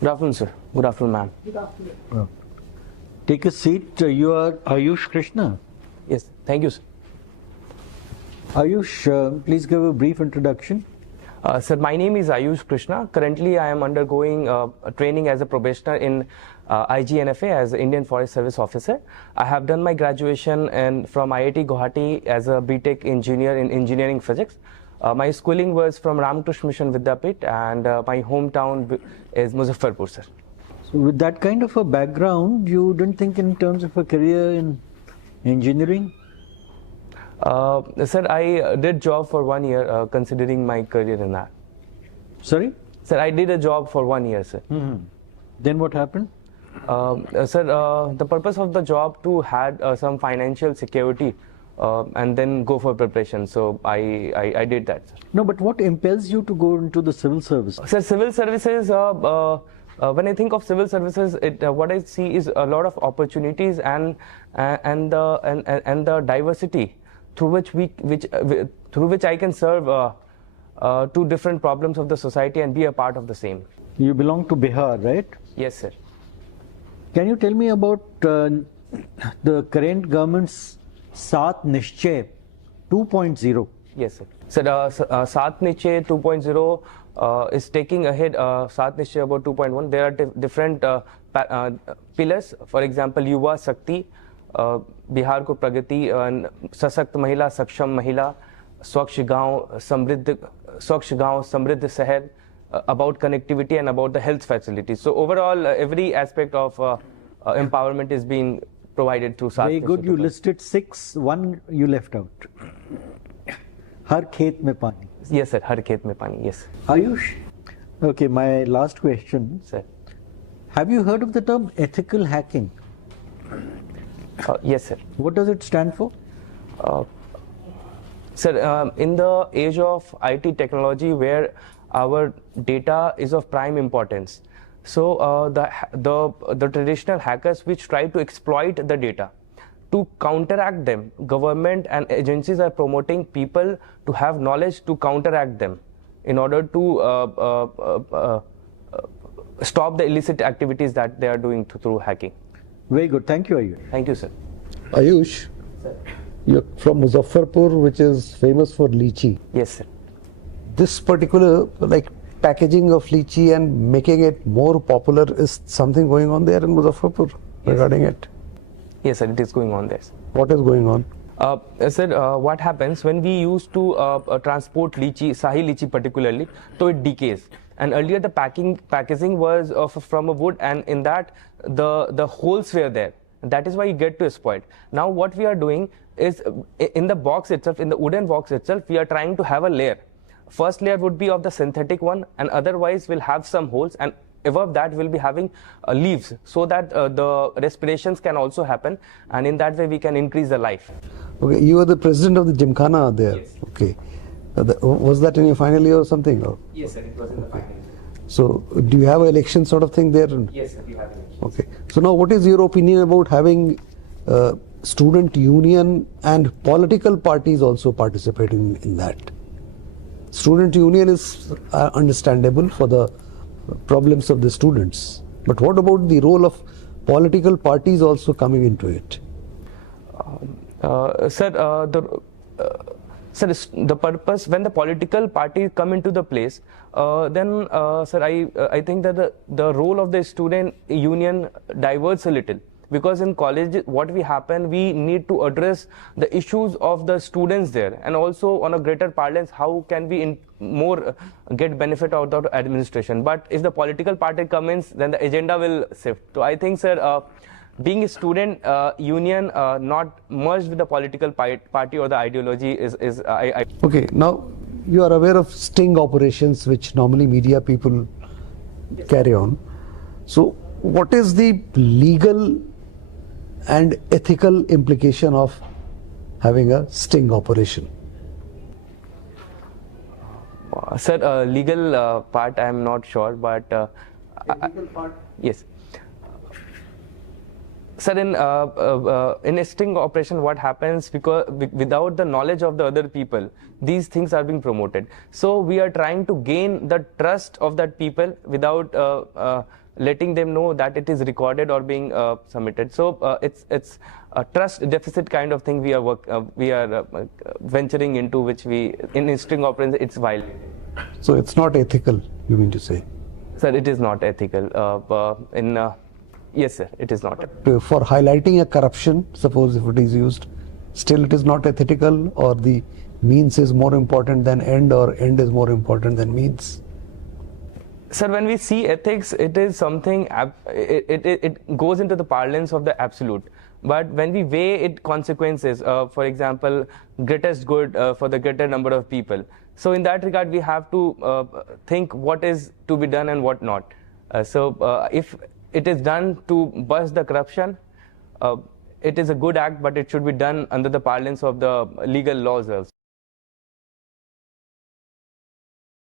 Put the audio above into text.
Good afternoon, sir. Good afternoon, ma'am. Take a seat. You are Ayush Krishna. Yes, thank you, sir. Ayush, please give a brief introduction. Sir, my name is Ayush Krishna. Currently, I am undergoing training as a probationer in IGNFA as Indian Forest Service Officer. I have done my graduation from IIT Guwahati as a BTech engineer in engineering physics. My schooling was from Ramakrishna Mission Vidyapit, and my hometown is Muzaffarpur, sir. So with that kind of a background, you didn't think in terms of a career in engineering? Sir, I did job for 1 year, considering my career in that. Sorry? Sir, I did a job for 1 year, sir. Then what happened? Sir, the purpose of the job to had some financial security and then go for preparation. So I did that, sir. No, but what impels you to go into the civil service? Sir, civil services, when I think of civil services, what I see is a lot of opportunities and the diversity through which I can serve two different problems of the society and be a part of the same. You belong to Bihar, right? Yes, sir. Can you tell me about the current government's Saath Nishchay 2.0? Yes, sir. Sir, Saath Nishchay 2.0 is taking ahead Saath Nishchay about 2.1. There are different pillars. For example, Yuva Shakti, Bihar को प्रगति, सशक्त महिला, सक्षम महिला, स्वच्छ गांव समृद्ध शहर, about connectivity and about the health facilities. So overall, every aspect of empowerment is being provided through Saath. Very good. You listed 6. 1 you left out. हर खेत में पानी. Yes, sir. हर खेत में पानी. Yes. Ayush. Okay, my last question. Sir. Have you heard of the term ethical hacking? Yes, sir. What does it stand for? Sir, in the age of IT technology where our data is of prime importance, so the traditional hackers which try to exploit the data, to counteract them, government and agencies are promoting people to have knowledge to counteract them in order to stop the illicit activities that they are doing through hacking. Very good. Thank you, Ayush. Thank you, sir. Ayush, Sir. you're from Muzaffarpur, which is famous for lychee. Yes, sir. This particular packaging of lychee and making it more popular, is something going on there in Muzaffarpur regarding it? Yes, sir. It is going on there. What is going on? Sir, what happens when we used to transport lychee, Shahi lychee particularly, so it decays. And earlier the packaging was from a wood, and in that the holes were there. That is why you get to a spoil. Now what we are doing is in the box itself, in the wooden box itself, we are trying to have a layer. First layer would be of the synthetic one, and otherwise will have some holes, and above that we'll be having leaves, so that the respirations can also happen, and in that way we can increase the life. Okay, you are the president of the Gymkhana there. Yes. Okay. Was that in your final year or something? Or? Yes, sir. It was in the final year. So, do you have an election sort of thing there? Yes, sir. We have elections. Okay. So now, what is your opinion about having student union and political parties also participating in that? Student union is understandable for the problems of the students, but what about the role of political parties also coming into it? Sir, the purpose, when the political parties come into the place, then, sir, I think that the role of the student union diverges a little. Because in college, what we need to address the issues of the students there, and also on a greater parlance, how can we more get benefit out of administration. But if the political party comes in, then the agenda will shift. So I think, sir, being a student union not merged with the political party or the ideology is Okay, now you are aware of sting operations which normally media people carry on. So what is the legal and ethical implication of having a sting operation? Sir, legal part I am not sure, but ethical part? Yes. Sir, in a sting operation, what happens, because without the knowledge of the other people, these things are being promoted. So we are trying to gain the trust of that people without letting them know that it is recorded or being submitted. So it's a trust deficit kind of thing we are venturing into, which we in sting operations it's violated. So it's not ethical, you mean to say? Sir, it is not ethical. Yes, sir, it is not. For highlighting a corruption, suppose if it is used, still it is not ethical, or the means is more important than end, or end is more important than means? Sir, when we see ethics, it is something, it goes into the parlance of the absolute. But when we weigh it consequences, for example, greatest good for the greater number of people. So in that regard, we have to think what is to be done and what not. If it is done to bust the corruption, it is a good act, but it should be done under the parlance of the legal laws also.